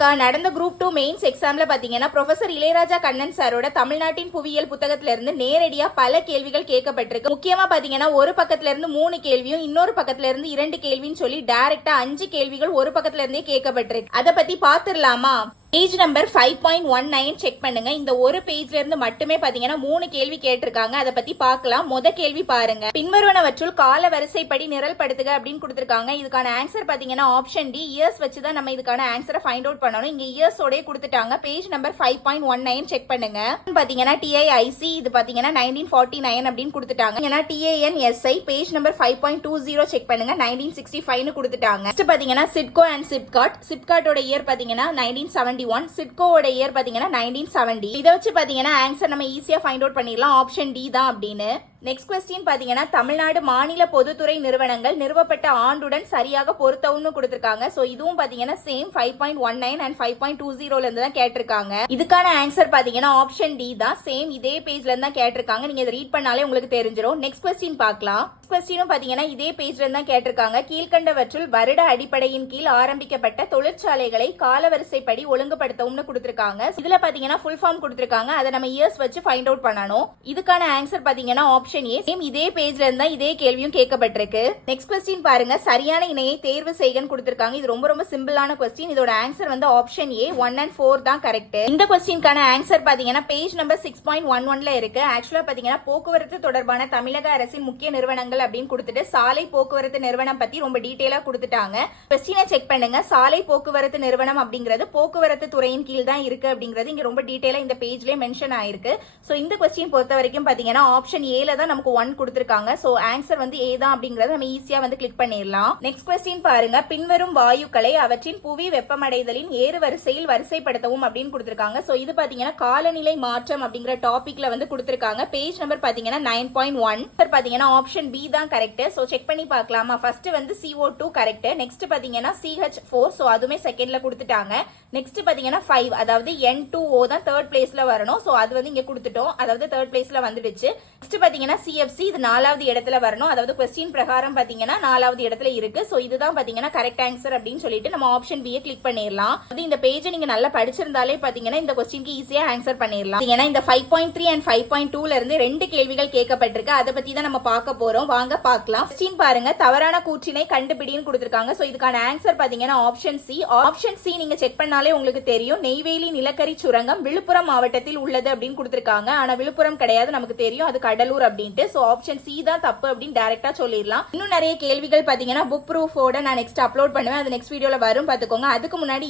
அக்கா நடந்த group 2 mains எக்ஸாம்ல பாத்தீங்கன்னா ப்ரொஃபசர் இளையராஜா கண்ணன் சாரோட தமிழ்நாட்டின் புவியியல் புத்தகத்துல இருந்து நேரடியா பல கேள்விகள் கேட்கப்பட்டிருக்கு. முக்கியமா பாத்தீங்கன்னா ஒரு பக்கத்துல இருந்து 3 கேள்வியும் இன்னொரு பக்கத்துல இருந்து 2 கேள்வின்னு சொல்லி டைரக்டா 5 கேள்விகள் ஒரு பக்கத்துல இருந்தே கேட்கப்பட்டிருக்கு. அத பத்தி பாத்துடலாமா? பேஜ் நம்பர் 5.19 செக் பண்ணுங்க. இந்த ஒரு பேஜ்ல இருந்து மட்டுமே பாத்தீங்கன்னா 3 கேள்வி கேட்டிருக்காங்க. அதை பத்தி பார்க்கலாம். முத கேள்வி பாருங்க. பின்வருவனவற்றுள் கால வரிசைப்படி நிரல்படுத்துக அப்படின்னு கொடுத்திருக்காங்க. இதுக்கான ஆன்சர் பாத்தீங்கன்னா ஆப்ஷன் டி. இயர்ஸ் வச்சுதான் நம்ம இதுக்கான ஆன்சரை ஃபைண்ட் அவுட் பண்ணணும். இங்க இயர்ஸோட கொடுத்துட்டாங்க. பேஜ் நம்பர் 5.19 செக் பண்ணுங்க. பாத்தீங்கன்னா TIIC இது பாத்தீங்கன்னா 1949 அப்படின்னு கொடுத்துட்டாங்க. TANSI பேஜ் நம்பர் 5.20 செக் பண்ணுங்க. 1965 கொடுத்துட்டாங்க. நெக்ஸ்ட் பாத்தீங்கன்னா சிட்கோ அண்ட் சிப்காட். சிப்காட்டோட இயர் பாத்தீங்கன்னா 1970. சிட்கோவோட இயர் பாத்தீங்கன்னா 1970. இதை வச்சு பாத்தீங்கன்னா ஆன்சர் நம்ம ஈஸியா ஃபைண்ட் அவுட் பண்ணிடலாம். ஆப்ஷன் டி தான் அப்படின்னு. நெக்ஸ்ட் கொஸ்டின் பாத்தீங்கன்னா தமிழ்நாடு மாநில பொதுத்துறை நிறுவனங்கள் நிறுவப்பட்ட ஆண்டுடன் சரியாக பொருத்தவும்னு கொடுத்திருக்காங்க. சோ இதுவும் பாத்தீங்கன்னா சேம் 5.19 அண்ட் 5.20 இருந்து தான் கேட்டிருக்காங்க. இதுக்கான ஆன்சர் பாத்தீங்கன்னா ஆப்ஷன் டி தான். சேம் இதே பேஜ்ல இருந்து தான் கேட்டிருக்காங்க. நீங்க இதை ரீட் பண்ணாலே உங்களுக்கு தெரிஞ்சிடும். நெக்ஸ்ட் கொஸ்டின் பார்க்கலாம். கொஸ்டினும் பாத்தீங்கன்னா இதே பேஜ்ல இருந்து தான் கேட்டிருக்காங்க. கீழ்கண்டவற்றுள் வருட அடிப்படையின் கீழ் ஆரம்பிக்கப்பட்ட தொழிற்சாலைகளை காலவரிசைப்படி ஒழுங்குபடுத்தவும்னு கொடுத்திருக்காங்க. இதுல பாத்தீங்கன்னா ஃபுல் ஃபார்ம் கொடுத்திருக்காங்க. அதை நம்ம இயர்ஸ் வச்சு ஃபைண்ட் அவுட் பண்ணணும். இதுக்கான ஆன்சர் பாத்தீங்கன்னா ஆப்ஷன் ஏ. சேம் இதே பேஜ்ல இருந்தா இதே கேள்வியும் கேட்கப்பட்டிருக்கு. நெக்ஸ்ட் கொஸ்டின் பாருங்க. சரியான இணையை தேர்வு செய்கன்னு கொடுத்திருக்காங்க. இது ரொம்ப ரொம்ப சிம்பிளான கொஸ்டின். இதோட ஆன்சர் வந்து ஆப்ஷன் ஏ 1 and 4 தான் கரெக்ட். இந்த கொஸ்டினுக்கான ஆன்சர் பாத்தீங்கன்னா பேஜ் நம்பர் 6.11 இருக்கு. ஆக்சுவலா பாத்தீங்கன்னா போக்குவரத்து தொடர்பான தமிழக அரசின் முக்கிய நிறுவனங்கள் அப்படின்னு கொடுத்துட்டு சாலை போக்குவரத்து நிறுவனம் பத்தி ரொம்ப டீடைலா கொடுத்துட்டாங்க. கொஸ்டினை செக் பண்ணுங்க. சாலை போக்குவரத்து நிறுவனம் அப்படிங்கிறது போக்குவரத்து துறையின் கீழ் தான் இருக்கு அப்படிங்கிறது இங்க ரொம்ப டீடைலா இந்த பேஜ்லயே மென்ஷன் ஆயிருக்கு. சோ இந்த கொஸ்டின் பொறுத்த வரைக்கும் பாத்தீங்கன்னா ஆப்ஷன் ஏல தான் நமக்கு 1 கொடுத்திருக்காங்க. சோ ஆன்சர் வந்து ஏ தான் அப்படிங்கறத நம்ம ஈஸியா வந்து கிளிக் பண்ணிடலாம். நெக்ஸ்ட் கொஸ்டின் பாருங்க. பின்வரும் வாயுக்களை அவற்றின் புவி வெப்பமடைதலின் ஏறு வரிசையில் வரிசைப்படுத்தவும் அப்படின்னு கொடுத்திருக்காங்க. சோ இது பாத்தீங்கன்னா காலநிலை மாற்றம் அப்படிங்கிற டாபிக்ல வந்து கொடுத்திருக்காங்க. பேஜ் நம்பர் பாத்தீங்கன்னா 9.1 பாத்தீங்கன்னா ஆப்ஷன் பி தான் கரெக்ட். சோ செக் பண்ணி பார்க்கலாமா? ஃபர்ஸ்ட் வந்து CO2 கரெக்ட். நெக்ஸ்ட் பாத்தீங்கன்னா CH4 சோ அதுமே செகண்ட்ல கொடுத்துட்டாங்க. நெக்ஸ்ட் பாத்தீங்கன்னா 5 அதாவது N2O தான் தேர்ட் பிளேஸ்ல வரணும். சோ அது வந்து இங்க கொடுத்துட்டோம். அதாவது தேர்ட் பிளேஸ்ல வந்துடுச்சு. நெக்ஸ்ட் பாத்தீங்கன்னா CFC இது 4வது இடத்துல வரணும். அதாவது क्वेश्चन பிரகாரம் பாத்தீங்கன்னா 4வது இடத்துல இருக்கு. சோ இதுதான் பாத்தீங்கன்னா கரெக்ட் ஆன்சர் அப்படின்னு சொல்லிட்டு நம்ம ஆப்ஷன் B கிளிக் பண்ணிரலாம். அது இந்த பேஜ் நீங்க நல்லா படிச்சிருந்தாலே பாத்தீங்கன்னா இந்த क्वेश्चनக்கு ஈஸியா ஆன்சர் பண்ணிரலாம். ஏன்னா இந்த 5.3 and 5.2ல இருந்து 2 கேள்விகள் கேட்கப்பட்டிருக்கு. அத பத்தி தான் நம்ம பார்க்க போறோம். வாங்க பார்க்கலாம். क्वेश्चन பாருங்க. தவறான கூற்றினை கண்டுபிடின்னு கொடுத்திருக்காங்க. சோ இதுக்கான ஆன்சர் பாத்தீங்கன்னா ஆப்ஷன் சி. ஆப்ஷன் சி நீங்க செக் பண்ணாலே உங்களுக்கு தெரியும். நெய்வேலி நிலக்கரி சுரங்கம் விழுப்புரம் மாவட்டத்தில் உள்ளது அப்படின்னு கொடுத்திருக்காங்க. ஆனா விழுப்புரம் கிடையாது, நமக்கு தெரியும் அது கடலூர் அப்படின்ட்டு. சோ ஆப்ஷன் சி தான் தப்பு அப்படின்னு டைரக்டா சொல்லிடலாம். இன்னும் நிறைய கேள்விகள் பாத்தீங்கன்னா புக் ப்ரூஃபோட நான் நெக்ஸ்ட் அப்லோட் பண்ணுவேன். அது நெக்ஸ்ட் வீடியோல வரும் பாத்துக்கோங்க. அதுக்கு முன்னாடி